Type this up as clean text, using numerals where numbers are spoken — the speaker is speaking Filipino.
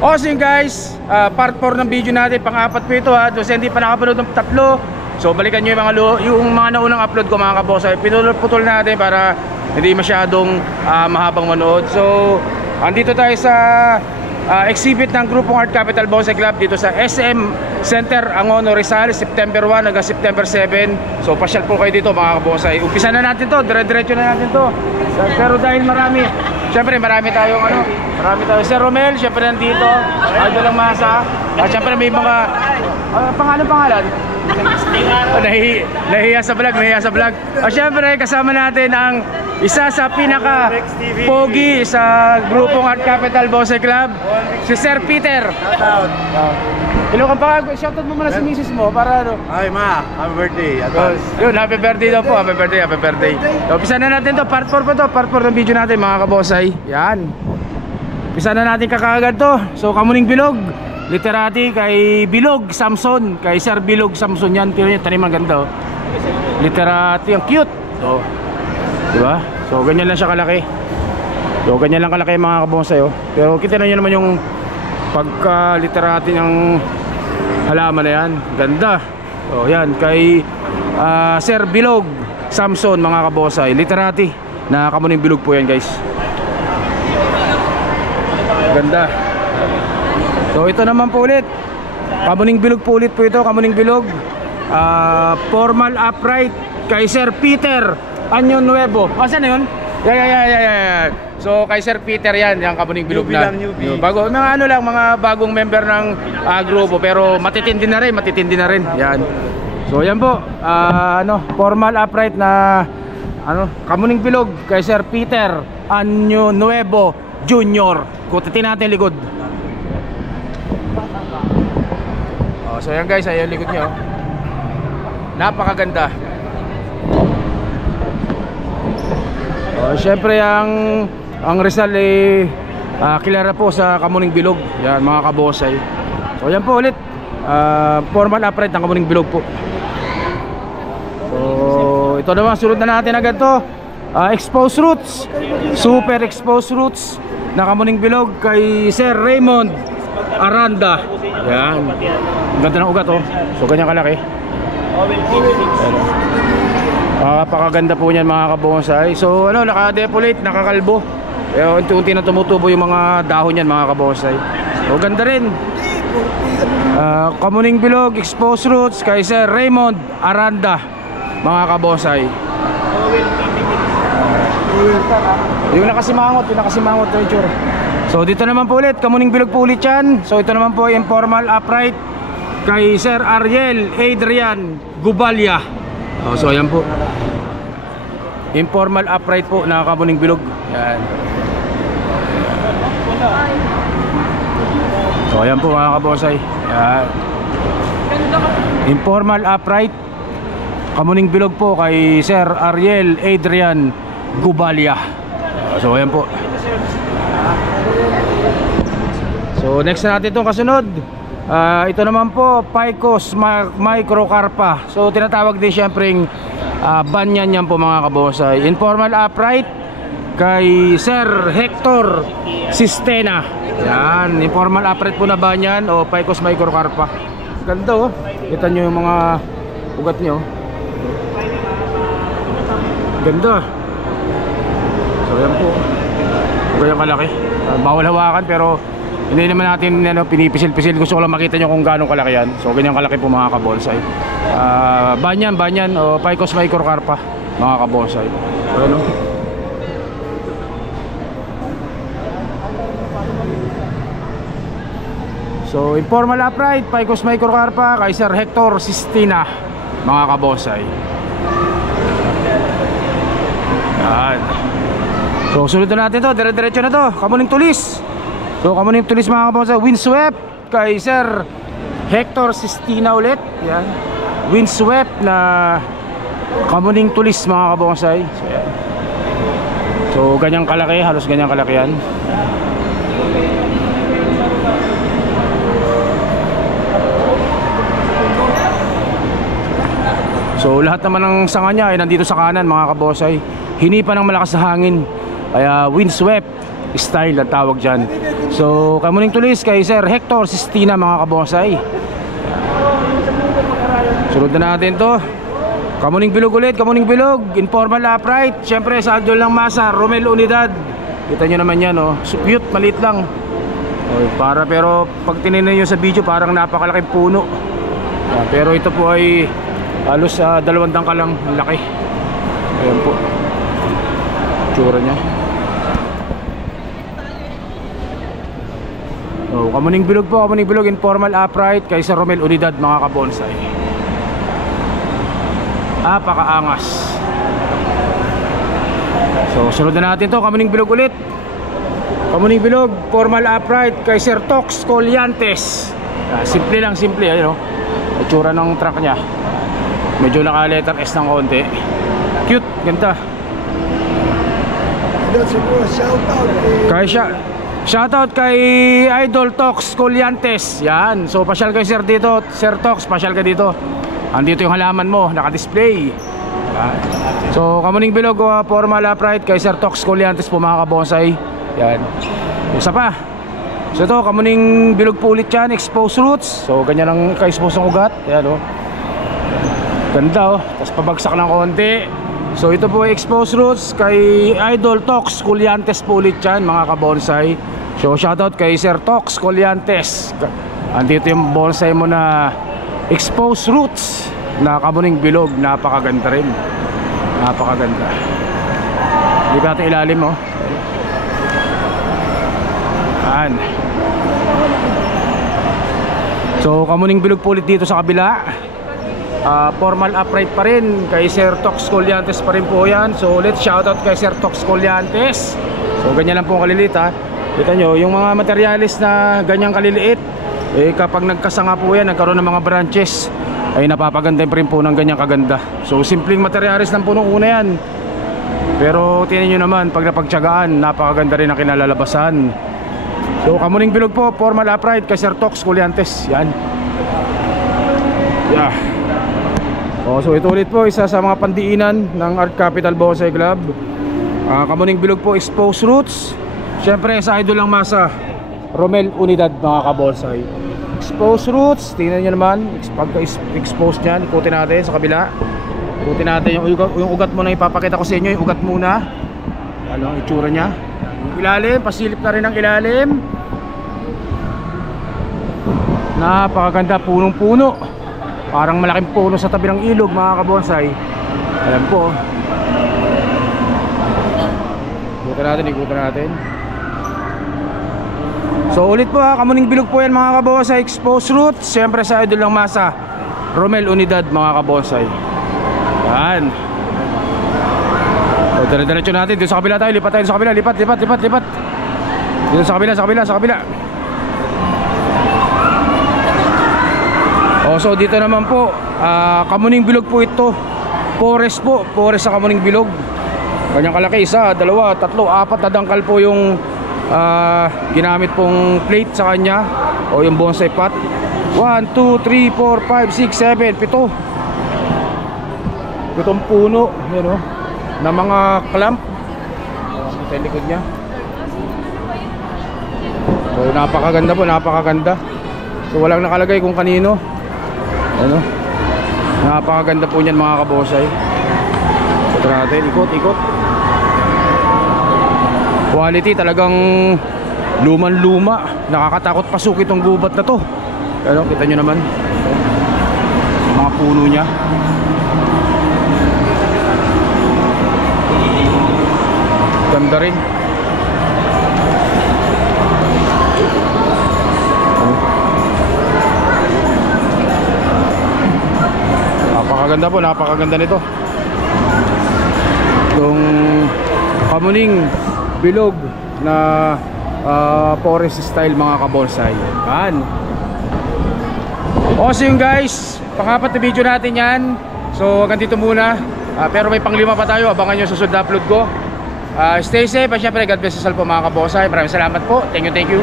So yun guys, part 4 ng video natin, pang-apat po ito ha. So hindi pa nakapanood ng tatlo, so balikan nyo yung mga naunang upload ko mga kabosay. Pinutol natin para hindi masyadong mahabang manood. So andito tayo sa exhibit ng grupong Art Capital Bonsai Club dito sa SM Center, Angono, Rizal, September 1 hanggang September 7. So pasyal po kayo dito mga kabosay. Umpisa na natin to, dire-diretso na natin to. Pero dahil marami tayong marami tayong Sir Romel, syempre nandito, Idol lang Masa. Syempre may mga pangalan. Nahiya sa vlog. Syempre kasama natin ang isa sa pinaka pogi sa grupong Art Capital Bonsai Club, si Sir Peter. Hello ka pa, shoutout mo muna si misis mo para ano. Ay ma, happy birthday. Yun, happy birthday daw po, happy birthday. So, umpisa na natin to, part 4 po to, part 4 ng video natin mga kabosay. Yan. Umpisa na natin kakagad to. So, Kamuning Bilog, literati kay Bilog Samson, kay Sir Bilog Samson yan. Tino niya, tanim ang ganda oh. Literati, ang cute. So, diba? So, ganyan lang siya kalaki. So, ganyan lang kalaki mga kabosay oh. Pero kita na nyo naman yung pagka-literati ng halaman na yan. Ganda. So, yan, kay Sir Bilog Samson mga kabosay. Literati na Kamuning Bilog po yan guys. Ganda. So ito naman po ulit, Kamuning Bilog po ulit po ito. Kamuning Bilog formal upright kay Sir Peter Año Nuevo. Saan na yun? Yeah. So kay Sir Peter yan, yung Kamuning Bilog na bago, mga mga bagong member ng grupo, pero matitindi na rin yan. So yan po, formal upright na Kamuning Bilog kay Sir Peter Año Nuevo Junior. Kutitin natin likod. So yan guys, ayan likod nyo. Napakaganda. Syempre ang Rizal kilala po sa Kamuning Bilog. Yan mga kabosay. So yan po ulit, formal upright ng Kamuning Bilog po. So ito naman, sunod na natin agad to. Exposed roots, super exposed roots na Kamuning Bilog kay Sir Raymond Aranda. Yan, ganda ng ugat oh. So ganyan kalaki. Napakaganda po niyan mga kabonsay. So naka-depolate, nakakalbo. Unti-unti na tumutubo yung mga dahon niyan mga kabonsay. So ganda rin. Kamuning Bilog exposed roots kay Sir Raymond Aranda mga kabonsay. Yung nakasimangot na yung tsura. So dito naman po ulit, Kamuning Bilog po ulit yan. So ito naman po ay informal upright kay Sir Ariel Adrian Gubalya. So ayan po, informal upright po na Kamuning Bilog. Yan. So ayan po mga kabosay. Yan. Informal upright Kamuning Bilog po kay Sir Ariel Adrian Gubalya. So ayan po. So next na natin itong kasunod. Ito naman po, Picos Microcarpa. So tinatawag din siyempre banyan yan po mga kabosay. Informal upright kay Sir Hector Sistena. Yan, informal upright po na banyan o Picos Microcarpa. Ganda oh. Kita nyo yung mga ugat nyo. Ganda. So yan po, ganyan kalaki. Bawal hawakan pero hindi naman natin pinipisil-pisil. Gusto ko lang makita nyo kung gaano kalaki yan. So ganyan kalaki po mga kabonsay. Banyan o Picos Microcarpa mga kabonsay. Ano? So informal upright Picos Microcarpa kay Sir Hector Sistina mga kabonsay. Yan. So sunod na natin to, dire-diretso na to, Kamuning Tulis. So Kamuning Tulis mga kabonsay, windswept kay Sir Hector Sistina ulit. Yan, windswept na Kamuning Tulis mga kabonsay. So, yan. So ganyang kalaki, halos ganyang kalaki yan. So lahat naman ng sanga niya ay nandito sa kanan mga kabosay. Hinipa ng malakas na hangin, kaya windswept style ang tawag dyan. So kamuning tulis kay Sir Hector Sistina mga kabonsay. Sunod na natin to. Kamuning bilog ulit, kamuning bilog, informal upright. Siyempre sa Idol ng Masa, Romel Unidad. Kita nyo naman yan, oh. So cute, maliit lang. Pero pag tinignan nyo sa video, parang napakalaking puno. Pero ito po ay halos 2 dangkal lang, ang laki. Ayan po tsura nya. Kamuning bilog po, kamuning bilog, informal upright kay Sir Romel Unidad mga kabonsay. Napakaangas. So sunod na natin to, kamuning bilog ulit. Kamuning bilog, formal upright kay Sir Tox Colliantes. Simple lang, simple. Ayun, itsura ng truck nya. Medyo naka letter S ng konti. Cute, ganda. Shoutout kay Idol Tox Colliantes. Yan, so pasyal kay Sir dito. Sir Tox, pasyal ka dito. Andito yung halaman mo, naka-display. So kamuning bilog, formal upright kay Sir Tox Colliantes po mga kabonsay. Yan. Isa pa. So ito, kamuning bilog po ulit yan, exposed roots. So ganyan ang ka-expose ng ugat. Yan, ganda, tapos pabagsak ng konti. So ito po exposed roots kay Idol Tox Colliantes po ulit yan mga kabonsay. So shoutout kay Sir Tox Colliantes. Andito yung bonsai mo na exposed roots na kamuning bilog. Napakaganda rin. Napakaganda. Hindi pa natin ilalim, Yan. So kamuning bilog po ulit dito sa kabila. Formal upright pa rin kay Sir Tox Colliantes pa rin po yan. So ulit shoutout kay Sir Tox Colliantes. So ganyan lang po kaliliit, Kita nyo yung mga materialis na ganyang kaliliit, kapag nagkasanga po yan, nagkaroon ng mga branches, ay napapaganda pa rin po ng ganyang kaganda. So simpleng materialis lang po nung una yan, pero tingnan nyo naman pag napagtyagaan, napakaganda rin ang kinalalabasan. So kamuning bilog po, formal upright kay Sir Tox Colliantes. Yan. Yeah. So ito ulit po, isa sa mga pandiinan ng Art Capital Bonsai Club. Kamuning bilog po, exposed roots. Siyempre sa Idol ng Masa, Romel Unidad mga kabonsay. Exposed roots, tingnan nyo naman. Pagka-expose nyan, ikutin natin sa kabila. Ikutin natin yung ugat muna, ipapakita ko sa inyo yung ugat muna. Ano ang itsura nya. Ilalim, pasilip na rin ang ilalim. Napakaganda, punong-puno. Parang malaking puno sa tabi ng ilog mga kabonsay. Ayan po. Ikutin natin. So ulit po, kamuning bilog po yan mga kabonsay, exposed roots. Siyempre sa Idol ng Masa, Romel Unidad mga kabonsay. Yan. So dire-diretso natin dito sa kabila tayo. Lipat tayo sa kabila. Lipat. Dito sa kabila. So dito naman po, kamuning bilog po ito. Forest po, forest sa kamuning bilog. Kanyang kalaki, 1, 2, 3, 4 na dangkal po yung ginamit pong plate sa kanya, o yung bonsai pot. 1, 2, 3, 4, 5, 6, 7, 7 puno, yun, na mga clamp. Ito yung likod nya. So napakaganda po, napakaganda. So walang nakalagay kung kanino. Napakaganda po niyan mga kabonsai. Ito natin, ikot. Quality talagang luman-luma. Nakakatakot pasuk itong gubat na to. Kita nyo naman mga puno nya. Ganda rin. Napakaganda po, napakaganda nito. Itong kamuning bilog na forest style mga kabonsai. Yan. So yun guys, pang-apat na video natin yan. So hanggang dito muna. Pero may pang-5 pa tayo. Abangan nyo sa susunod na upload ko. Stay safe at syempre God bless us all po mga kabonsai. Maraming salamat po. Thank you.